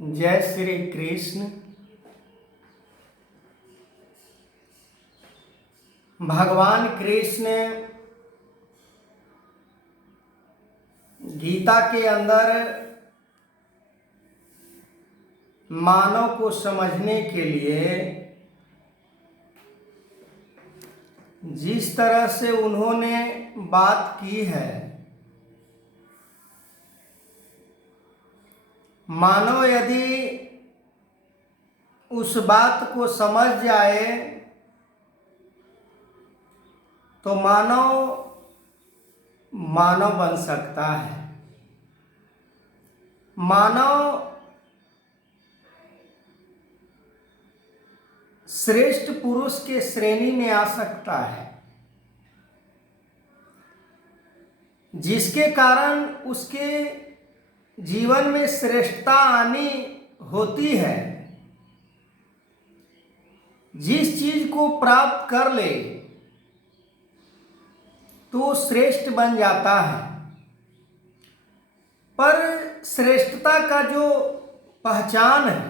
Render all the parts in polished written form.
जय श्री कृष्ण। भगवान कृष्ण गीता के अंदर मानव को समझने के लिए जिस तरह से उन्होंने बात की है, मानव यदि उस बात को समझ जाए तो मानव बन सकता है। मानव श्रेष्ठ पुरुष के श्रेणी में आ सकता है, जिसके कारण उसके जीवन में श्रेष्ठता आनी होती है। जिस चीज को प्राप्त कर ले तो श्रेष्ठ बन जाता है, पर श्रेष्ठता का जो पहचान है,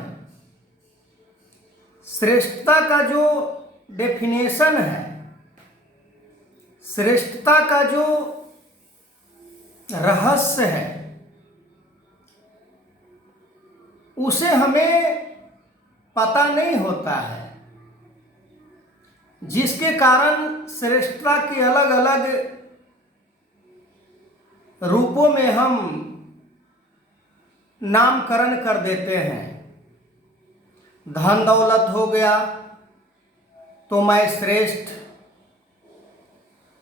श्रेष्ठता का जो डेफिनेशन है, श्रेष्ठता का जो रहस्य है, उसे हमें पता नहीं होता है, जिसके कारण श्रेष्ठता के अलग अलग रूपों में हम नामकरण कर देते हैं। धन दौलत हो गया तो मैं श्रेष्ठ,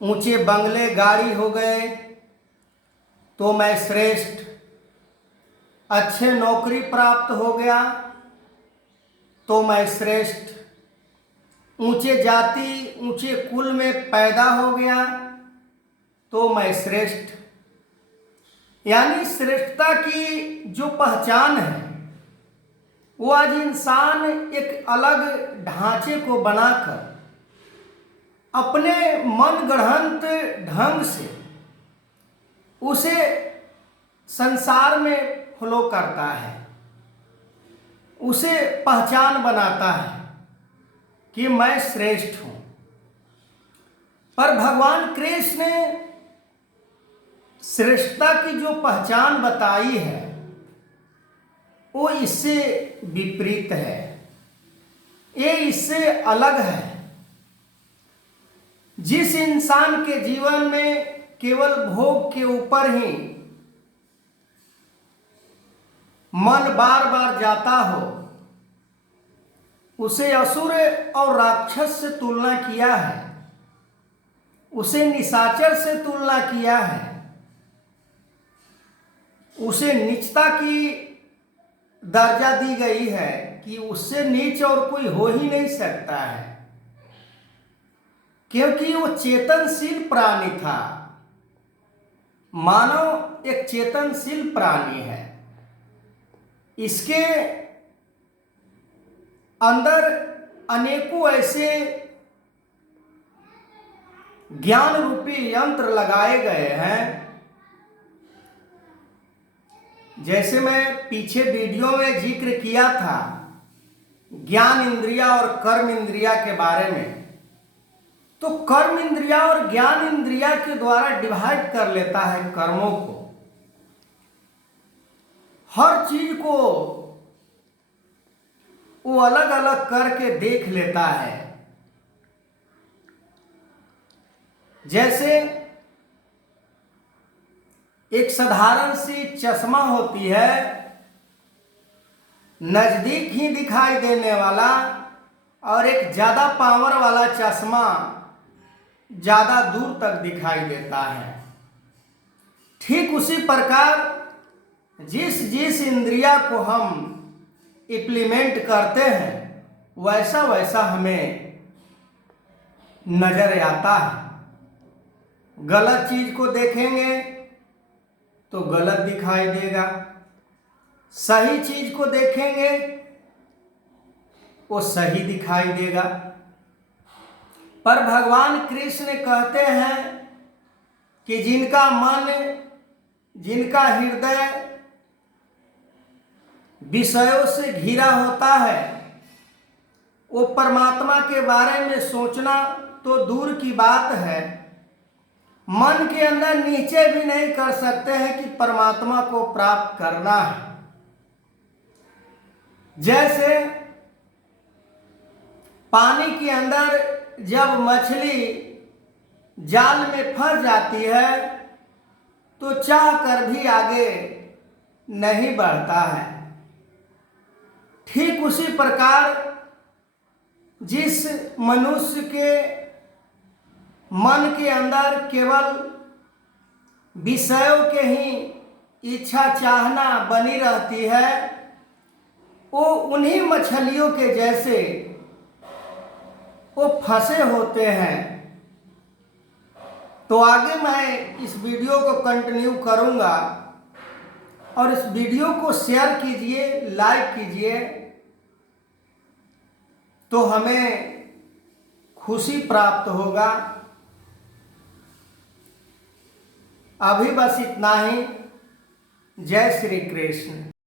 ऊंचे बंगले गाड़ी हो गए तो मैं श्रेष्ठ, अच्छे नौकरी प्राप्त हो गया तो मैं श्रेष्ठ, ऊंचे जाति ऊंचे कुल में पैदा हो गया तो मैं श्रेष्ठ। यानी श्रेष्ठता की जो पहचान है वो आज इंसान एक अलग ढांचे को बनाकर अपने मन गढ़ंत ढंग से उसे संसार में फ्लो करता है, उसे पहचान बनाता है कि मैं श्रेष्ठ हूं। पर भगवान कृष्ण ने श्रेष्ठता की जो पहचान बताई है वो इससे विपरीत है, ये इससे अलग है। जिस इंसान के जीवन में केवल भोग के ऊपर ही मन बार बार जाता हो, उसे असुर और राक्षस से तुलना किया है, उसे निशाचर से तुलना किया है, उसे नीचता की दर्जा दी गई है कि उससे नीच और कोई हो ही नहीं सकता है, क्योंकि वो चेतनशील प्राणी था। मानव एक चेतनशील प्राणी है, इसके अंदर अनेकों ऐसे ज्ञान रूपी यंत्र लगाए गए हैं। जैसे मैं पीछे वीडियो में जिक्र किया था ज्ञान इंद्रिया और कर्म इंद्रिया के बारे में, तो कर्म इंद्रिया और ज्ञान इंद्रिया के द्वारा डिवाइड कर लेता है कर्मों को, हर चीज को वो अलग अलग करके देख लेता है। जैसे एक साधारण सी चश्मा होती है, नजदीक ही दिखाई देने वाला, और एक ज्यादा पावर वाला चश्मा ज्यादा दूर तक दिखाई देता है। ठीक उसी प्रकार जिस जिस इंद्रिया को हम इम्प्लीमेंट करते हैं वैसा वैसा हमें नजर आता है। गलत चीज को देखेंगे तो गलत दिखाई देगा, सही चीज को देखेंगे वो सही दिखाई देगा। पर भगवान कृष्ण कहते हैं कि जिनका मन, जिनका हृदय विषयों से घिरा होता है, वो परमात्मा के बारे में सोचना तो दूर की बात है, मन के अंदर नीचे भी नहीं कर सकते हैं कि परमात्मा को प्राप्त करना है। जैसे पानी के अंदर जब मछली जाल में फंस जाती है तो चाह कर भी आगे नहीं बढ़ता है। ठीक उसी प्रकार जिस मनुष्य के मन के अंदर केवल विषयों के ही इच्छा चाहना बनी रहती है, वो उन्हीं मछलियों के जैसे वो फंसे होते हैं। तो आगे मैं इस वीडियो को कंटिन्यू करूंगा और इस वीडियो को शेयर कीजिए, लाइक कीजिए, तो हमें खुशी प्राप्त होगा। अभी बस इतना ही। जय श्री कृष्ण।